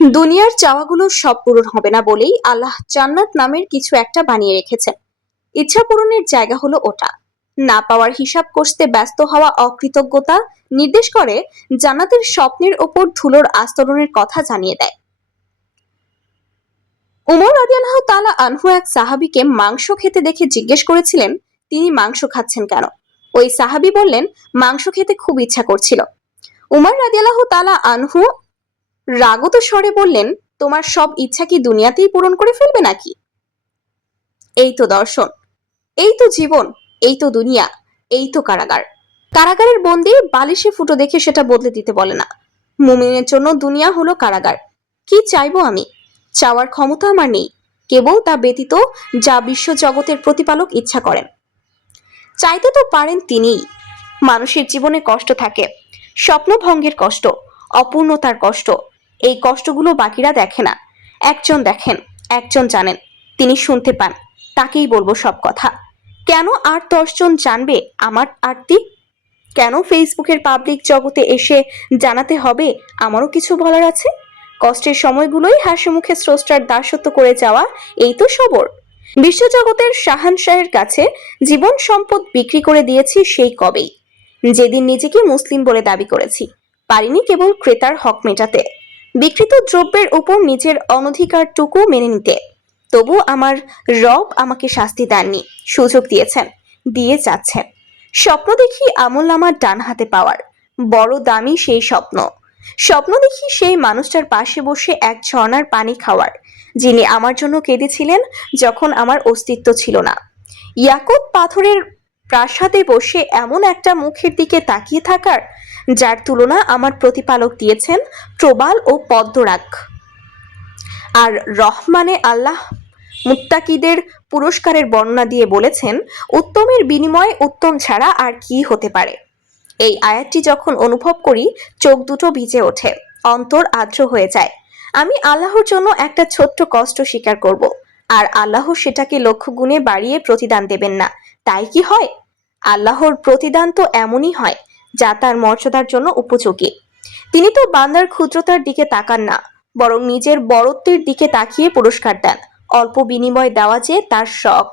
দুনিয়ার চাওয়াগুলো সব পূরণ হবে না বলেই আল্লাহ জান্নাত নামের কিছু একটা বানিয়ে রেখেছেন। ইচ্ছা পূরণের জায়গা হলো ওটা। না পাওয়ার হিসাব কষতে ব্যস্ত হওয়া অকৃতজ্ঞতা নির্দেশ করে জান্নাতের স্বপ্নের ওপর ধুলোর আস্তরণের কথা জানিয়ে দেয়। উমর রাদিয়াল্লাহু তাআলা আনহু এক সাহাবীকে মাংস খেতে দেখে জিজ্ঞেস করেছিলেন, তিনি মাংস খাচ্ছেন কেন? ওই সাহাবী বললেন, মাংস খেতে খুব ইচ্ছা করছিল। উমর রাদিয়াল্লাহু তাআলা আনহু রাগত স্বরে বললেন, তোমার সব ইচ্ছা কি দুনিয়াতেই পূরণ করে ফেলবে নাকি? এই তো দর্শন, এই তো জীবন, এই তো দুনিয়া, এই তো কারাগার। কারাগারের বন্দি বালিশে ফুটো দেখে সেটা বদলে দিতে বলে না। মুমিনের জন্য দুনিয়া হলো কারাগার। কি চাইবো আমি? চাওয়ার ক্ষমতা আমার নেই, কেবল তা ব্যতীত যা বিশ্ব জগতের প্রতিপালক ইচ্ছা করেন। চাইতে তো পারেন তিনিই। মানুষের জীবনে কষ্ট থাকে, স্বপ্নভঙ্গের কষ্ট, অপূর্ণতার কষ্ট। এই কষ্টগুলো বাকিরা দেখে না। একজন দেখেন, একজন জানেন, তিনি শুনতে পান, তাকেই বলবো সব কথা। কেন আর 10 জন জানবে আমার আরতি? কেন ফেসবুকের পাবলিক জগতে এসে জানাতে হবে আমারও কিছু বলার আছে? কষ্টের সময়গুলোই হাসি মুখে স্রষ্টার দাসত্ব করে যাওয়া, এই তো সবর। বিশ্বজগতের শাহানশাহের কাছে জীবন সম্পদ বিক্রি করে দিয়েছি সেই কবেই, যেদিন নিজেকে মুসলিম বলে দাবি করেছি। পারিনি কেবল ক্রেতার হক মেটাতে, বিক্রিত দ্রব্যের উপর নিজের অনধিকারটুকু মেনে নিতে। তবু আমার রব আমাকে শাস্তি দেননি, সুযোগ দিয়েছেন, দিয়ে যাচ্ছেন। স্বপ্ন দেখি আমলনামার ডান হাতে পাওয়ার, বড় দামি সেই স্বপ্ন। স্বপ্ন দেখি সেই মানুষটার পাশে বসে এক ঝর্ণার পানি খাওয়ার, যিনি আমার জন্য কেঁদেছিলেন যখন আমার অস্তিত্ব ছিল না। ইয়াকুত পাথরের প্রাসাদে বসে এমন একটা মুখের দিকে তাকিয়ে থাকার, যার তুলনা আমার প্রতিপালক দিয়েছেন প্রবাল ও পদ্মরাগ। আর রহমানে আল্লাহ মুত্তাকিদের পুরস্কারের বর্ণনা দিয়ে বলেছেন, উত্তমের বিনিময়ে উত্তম ছাড়া আর কি হতে পারে। এই আয়াতটি যখন অনুভব করি, চোখ দুটো ভিজে ওঠে, অন্তর আর্দ্র হয়ে যায়। আমি আল্লাহর জন্য একটা ছোট্ট কষ্ট স্বীকার করব, আর আল্লাহ সেটাকে লক্ষ গুণে বাড়িয়ে প্রতিদান দেবেন না। তাই কি হয়? আল্লাহর প্রতিদান তো এমনই হয় যা তার মর্যাদার জন্য উপযোগী। তিনি তো বান্দার ক্ষুদ্রতার দিকে তাকান না, বরং নিজের বড়ত্বের দিকে তাকিয়ে পুরস্কার দেন। অল্প বিনিময় দেওয়া যে তার শখ।